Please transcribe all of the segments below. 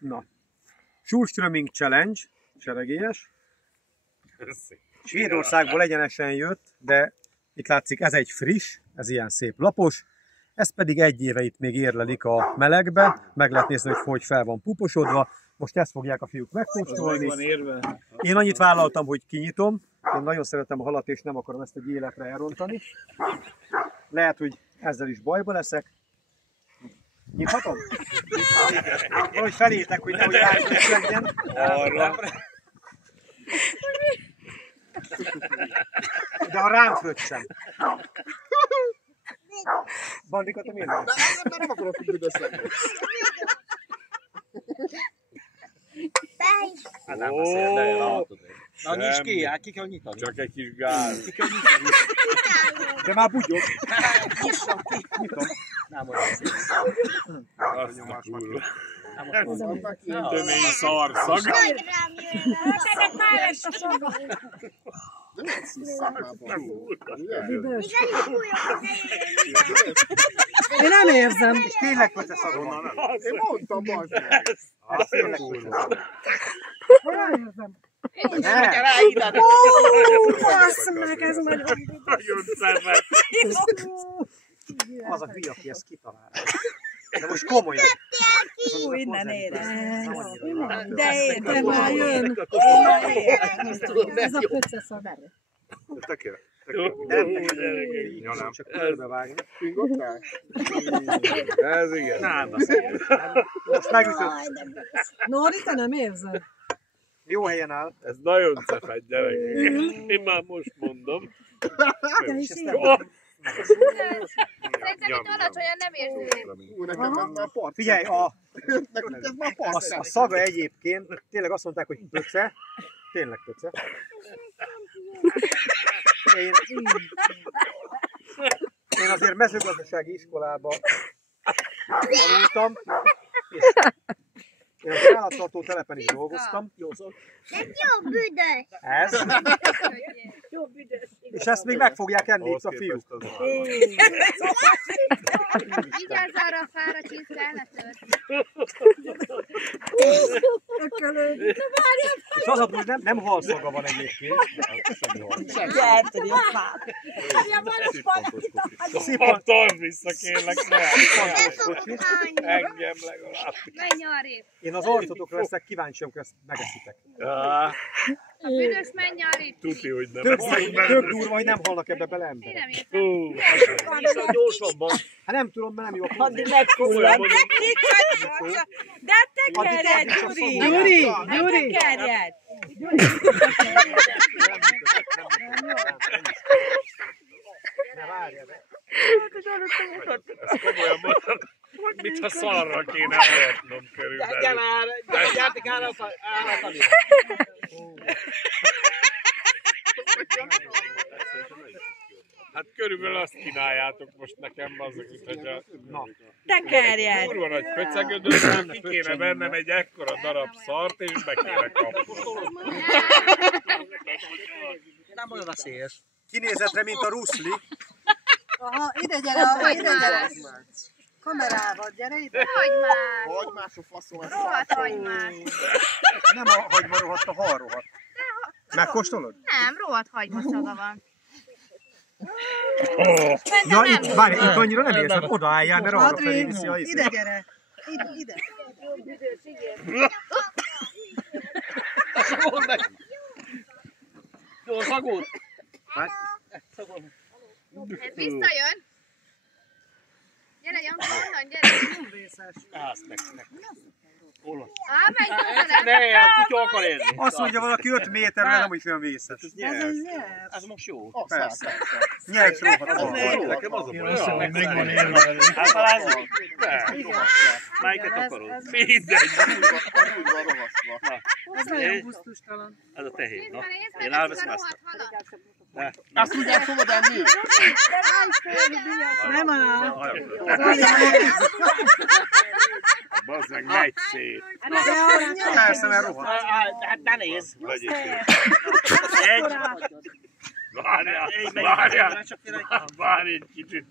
Na. Surströmming Challenge, seregélyes. Svédországból egyenesen jött, de itt látszik, ez egy friss, ez ilyen szép lapos. Ez pedig 1 éve itt még érlelik a melegbe. Meg lehet nézni, hogy fel van puposodva. Most ezt fogják a fiúk megkóstolni. Én annyit vállaltam, hogy kinyitom. Én nagyon szeretem a halat, és nem akarom ezt egy életre elrontani. Lehet, hogy ezzel is bajba leszek. Nyithatom? Valahogy felétek, hogy nehogy rászlés legyen. Arra. De ha rám fröccsem. Bandika, te miért nem? Nem akarok, hogy büdös lenni. Hát nem beszél, de látod. Na nyisd ki, hát ki kell nyitani. Csak egy kis gáz. Ki kell nyitani. De már bugyog. Nyissam ki. Nyitom. Nem olyan szép. Azt a kurva. Nem Tömény szarszag. Ennek már lesz a szaga. Nem sziszak már Én nem érzem. És tényleg pöce szagon. Én mondtam, bazd meg. Ez tényleg pöce szagon. Nem érzem. Fasz meg, ez nagyon Nagyon szemet. Az a hülye, aki ezt kitalálja. De most komolyan. Fú, innen érez. De értem, már jön. Ez a pöce szag. Tökéletes. Ja, nem. Csak körbevágni. Ez igen. Nem, most megütött. Nóri, te nem érzed? Jó helyen áll. Ez nagyon cefed, gyerek. Én már most mondom. Te is ilyen? Szerintem itt alacsonyan nem érződik. Ú, nekem ez már part. Figyelj, Nekünk ez már part. a szaga egyébként, tényleg azt mondták, hogy pöce. Tényleg pöce. Én azért mezőgazdasági iskolába tanultam, és én az állattartó telepen is dolgoztam. Ez jó büdös. Ez. És ezt még meg fogják enni itt a fiúk. Vigyázz arra a fára, csinál letört. És az a baj, hogy nem halszaga van egyébként. Gyerteni a fát. Tartsd vissza, kérlek, ne. Kocsi. Engem legalább. Menj arrébb. Én az arcotokra leszek kíváncsi, amikor ezt megeszitek. A büdös menj arrébb. Tuti, hogy nem. Tök durva, hogy nem halnak ebbe bele Én emberek. nem értem. Hú. Gyorsabban. Hát nem tudom, mert nem jó. Addig megfullad. De tekerjed, Gyuri! Gyuri! Tekerjed! Ne várja be. Ezt komolyan mondom. Mintha szarra kéne hallgatnom körülbelül. Gyertek állapani. Hát körülbelül azt kínáljátok most nekem, azok, hogy a... Tekerjed! Kurva nagy pöcegödöm, ki kéne vennem egy ekkora darab szart, és be kéne kapni. Nem olyan veszélyes. Kinézetre, mint a ruszli. Aha, ide gyere, ide gyere. Kamerával, gyere ide. Hagymás! Hagymás a faszom, ez Rohadt hagymás! Nem a hagyma rohadt, a hal rohadt. Megkóstolod? Nem, rohadt hagymaszaga van. Ja, itt, várj, itt annyira nem érzem, oda álljál, mert arra felé viszi a Ide gyere. Ide. Jó, szagod. Ez visszajön. Gyere, Janka, onnan, gyere. Állsz meg. Á, menj hozzá, Ne, a kutya akar érni. Azt mondja valaki 5 méterre, nem úgy olyan vészes. Ez most jó. Persze. Nyelvs rohadt. Nekem az a baj. Megvan érve. Általában? Melyiket akarod? Mindegy. Kurva ravaszva. Ez nagyon gusztustalan. Ez a tehén. Na, nézd én meg, elveszem ez a ezt. rohadt halat. Azt tudják hova enni? Nem áll. Bazd meg, megy szét. Persze, mert rohadt. Hát ne nézd. Vegyék szét. Egy. Várj egy kicsit.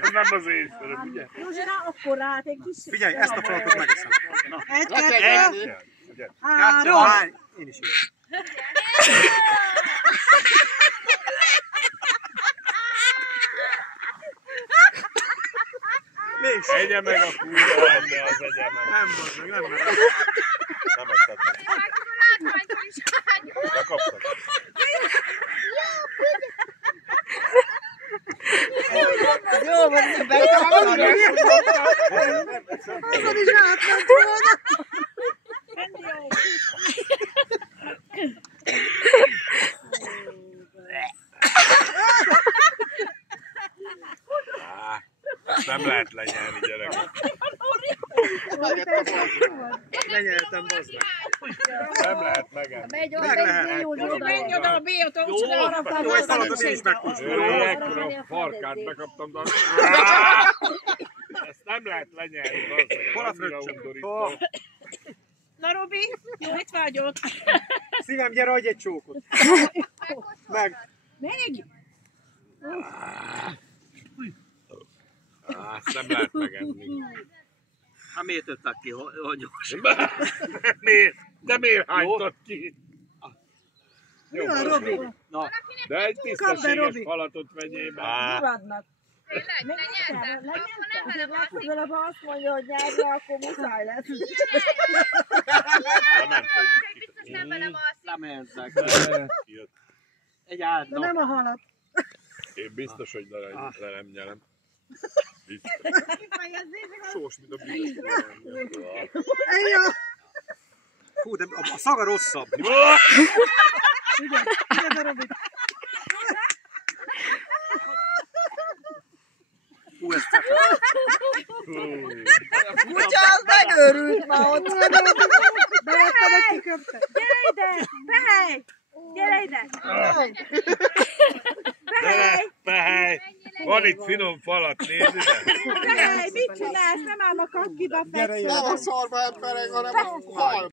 Ez nem az én söröm, ugye? Józsina, akkor rá egy kis... Figyelj, ezt a falatot megeszem. Egy, Le kell kettő, enni. három. Én is így. Nincs. Egye meg a kurva lenne az egye meg. Nem volt meg, nem merem. Nem eszed meg. De kaptad. Jó, van, azon is átment volna. Ezt nem lehet lenyelni, gyerekek. Megette volna. Lenyeltem, bazd meg. Nem lehet megenni. Megy Meg lehet. menj oda a B-t, Jó, Jó, egy falatot én is megkóstolom. Ekkora farkát bekaptam, de ezt nem lehet lenyelni. Hol a fröccsöm? Hol? Na, Robi, jó, itt vágyott. Szívem, gyere, adj egy csókot. Meg. Még? Ezt nem lehet megenni. Hát miért tettek ki, hogy gyors? Miért? De miért hánytad ki? Mi van, Robi? Na, De egy Robi. tisztességes falatot vegyél be. Maradnak. Tényleg, lenyelted? Akkor nem velem alszik. Legalább azt mondja, hogy nyerje, akkor muszáj lesz. Biztos nem velem alszik. lementek. Kijött. Egy De áldnak. nem a halat. Én biztos, hogy le nem nyelem. Biztos. Sós, mint a bűnös. Jó. Hú, de a szaga rosszabb. Ugye, Robi? Hú, ez tefe. Kutya, az megőrült ma ott. Bejöttem egy kiköpte. Gyere ide! Behely! Gyere ide! Behely! Behely! Van itt finom falat, nézd ide! Behely! Mit csinálsz? Nem ám a kakkiba Gyere, fekszel. Nem a szarba emberek, hanem a hal.